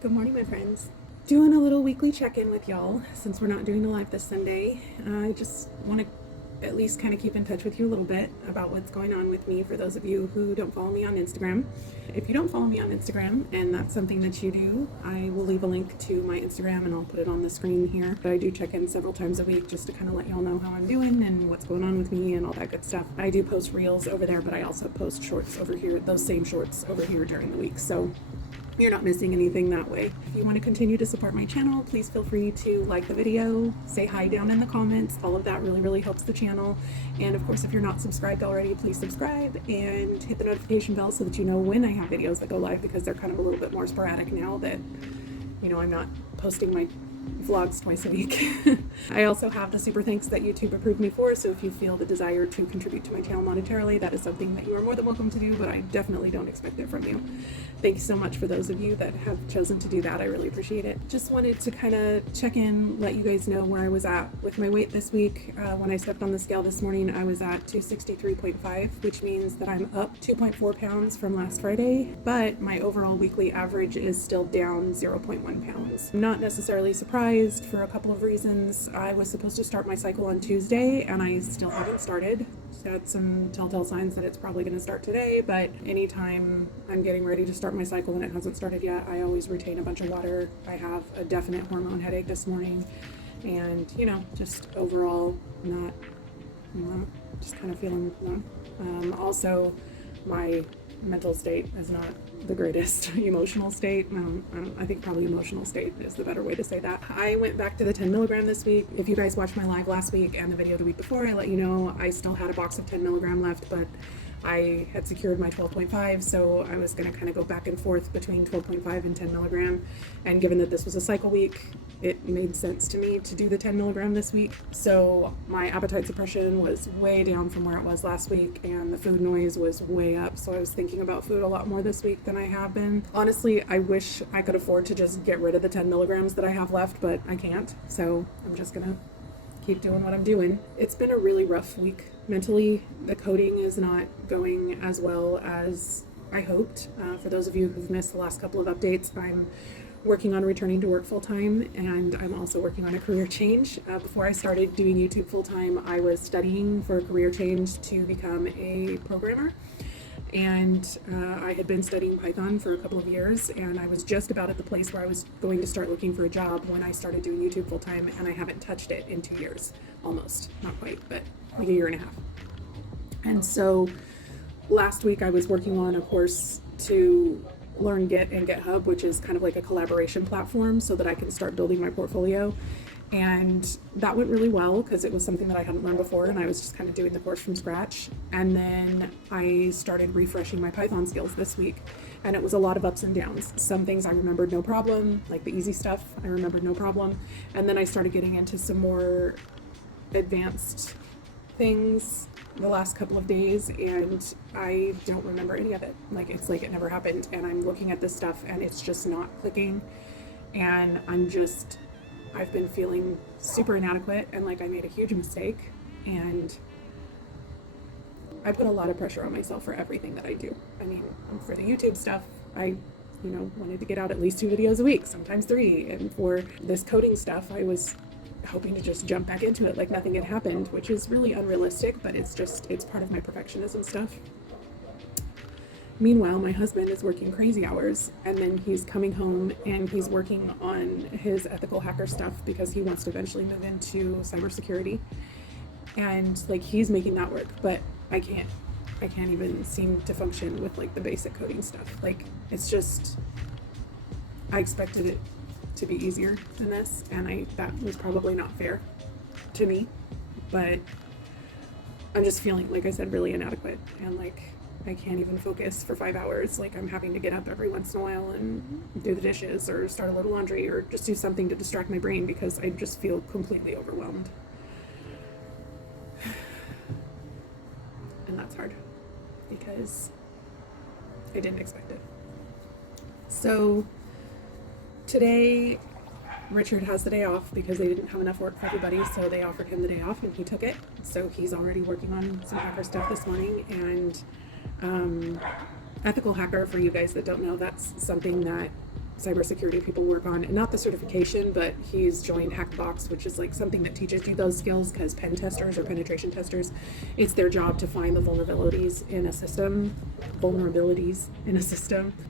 Good morning, my friends. Doing a little weekly check-in with y'all since we're not doing the live this Sunday. I just want to at least kind of keep in touch with you a little bit about what's going on with me for those of you who don't follow me on Instagram. If you don't follow me on Instagram and that's something that you do, I will leave a link to my Instagram and I'll put it on the screen here. But I do check in several times a week just to kind of let y'all know how I'm doing and what's going on with me and all that good stuff. I do post reels over there, but I also post shorts over here, those same shorts over here during the week. So you're not missing anything that way. If you want to continue to support my channel, please feel free to like the video, say hi down in the comments. All of that really helps the channel. And of course, if you're not subscribed already, please subscribe and hit the notification bell so that you know when I have videos that go live, because they're kind of a little bit more sporadic now that, I'm not posting my vlogs twice a week. I also have the super thanks that YouTube approved me for, so if you feel the desire to contribute to my channel monetarily, that is something that you are more than welcome to do, but I definitely don't expect it from you. Thank you so much for those of you that have chosen to do that. I really appreciate it. Just wanted to kind of check in, let you guys know where I was at with my weight this week. When I stepped on the scale this morning, I was at 263.5, which means that I'm up 2.4 pounds from last Friday, but my overall weekly average is still down 0.1 pounds. I'm not necessarily surprised for a couple of reasons. I was supposed to start my cycle on Tuesday and I still haven't started. Had some telltale signs that it's probably going to start today, but anytime I'm getting ready to start my cycle and it hasn't started yet, I always retain a bunch of water. I have a definite hormone headache this morning, and just overall not just kind of feeling also my mental state is not the greatest. Emotional state, I think probably emotional state is the better way to say that. I went back to the 10 milligram this week. If you guys watched my live last week and the video the week before, I let you know I still had a box of 10 milligram left, but I had secured my 12.5, so I was going to kind of go back and forth between 12.5 and 10 milligram. And given that this was a cycle week, it made sense to me to do the 10 milligram this week. So my appetite suppression was way down from where it was last week, and the food noise was way up. So I was thinking about food a lot more this week than I have been. Honestly, I wish I could afford to just get rid of the 10 milligrams that I have left, but I can't. So I'm just going to keep doing what I'm doing. It's been a really rough week mentally. The coding is not going as well as I hoped. For those of you who've missed the last couple of updates, I'm working on returning to work full-time, and I'm also working on a career change. Before I started doing YouTube full-time, I was studying for a career change to become a programmer. And I had been studying Python for a couple of years, and I was just about at the place where I was going to start looking for a job when I started doing YouTube full time, and I haven't touched it in 2 years, almost, not quite, but like a year and a half. And so last week I was working on a course to learn Git and GitHub, which is kind of like a collaboration platform so that I can start building my portfolio. And that went really well because it was something that I hadn't learned before, and I was just kind of doing the course from scratch. And then I started refreshing my Python skills this week, and it was a lot of ups and downs. Some things I remembered no problem, like the easy stuff I remembered no problem. And then I started getting into some more advanced things the last couple of days, and I don't remember any of it. Like, it's like it never happened, and I'm looking at this stuff and it's just not clicking, and I've been feeling super inadequate and like I made a huge mistake, and I put a lot of pressure on myself for everything that I do. I mean, for the YouTube stuff, I wanted to get out at least 2 videos a week, sometimes 3. And for this coding stuff, I was hoping to just jump back into it like nothing had happened, which is really unrealistic, but it's part of my perfectionism stuff. Meanwhile, my husband is working crazy hours, and then he's coming home and he's working on his ethical hacker stuff because he wants to eventually move into cybersecurity. And like, he's making that work, but I can't even seem to function with like the basic coding stuff. Like, it's just, I expected it to be easier than this, and that was probably not fair to me, but I'm just feeling, like I said, really inadequate, and like I can't even focus for 5 hours. Like, I'm having to get up every once in a while and do the dishes or start a little laundry or just do something to distract my brain because I just feel completely overwhelmed. And that's hard because I didn't expect it. So today, Richard has the day off because they didn't have enough work for everybody, so they offered him the day off and he took it. So he's already working on some hacker stuff this morning, and ethical hacker, for you guys that don't know, that's something that cybersecurity people work on, and not the certification, but he's joined Hackbox, which is like something that teaches you those skills, because pen testers or penetration testers, it's their job to find the vulnerabilities in a system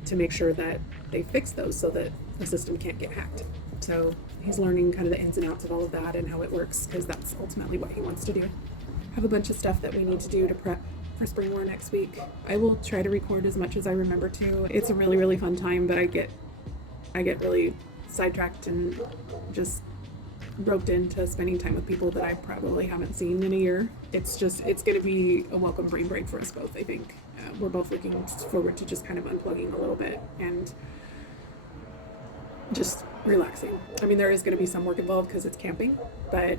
to make sure that they fix those so that the system can't get hacked. So he's learning kind of the ins and outs of all of that and how it works, because that's ultimately what he wants to do. Have a bunch of stuff that we need to do to prep for spring war next week. I will try to record as much as I remember to. It's a really, really fun time, but I get really sidetracked and just roped into spending time with people that I probably haven't seen in a year. It's going to be a welcome brain break for us both, I think. We're both looking forward to just kind of unplugging a little bit and just relaxing. I mean, there is going to be some work involved because it's camping, but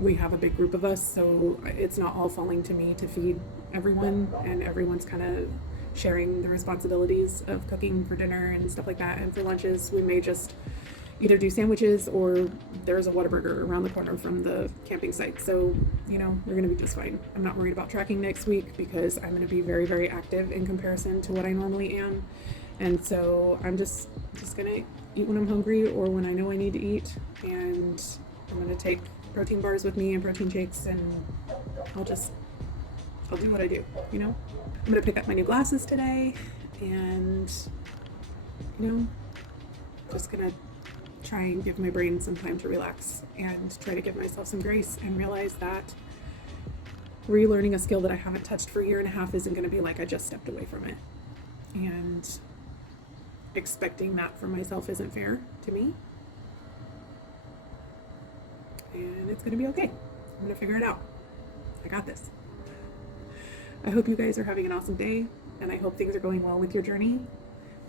we have a big group of us, so it's not all falling to me to feed everyone, and everyone's kind of sharing the responsibilities of cooking for dinner and stuff like that. And for lunches, we may just either do sandwiches, or there's a Whataburger around the corner from the camping site. So, we're going to be just fine. I'm not worried about tracking next week because I'm going to be very, very active in comparison to what I normally am. And so I'm just going to eat when I'm hungry or when I know I need to eat. And I'm going to take protein bars with me and protein shakes, and I'll do what I do, I'm going to pick up my new glasses today, and, just going to try and give my brain some time to relax and try to give myself some grace and realize that relearning a skill that I haven't touched for a year and a half isn't going to be like I just stepped away from it. And expecting that from myself isn't fair to me. And it's going to be okay. I'm going to figure it out. I got this. I hope you guys are having an awesome day, and I hope things are going well with your journey.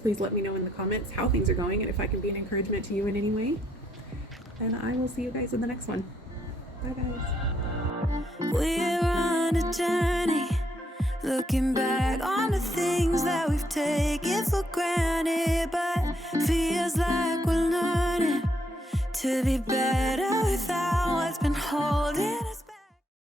Please let me know in the comments how things are going and if I can be an encouragement to you in any way. And I will see you guys in the next one. Bye, guys. We're on a journey, looking back on the things that we've taken for granted, but feels like we're learning to be better.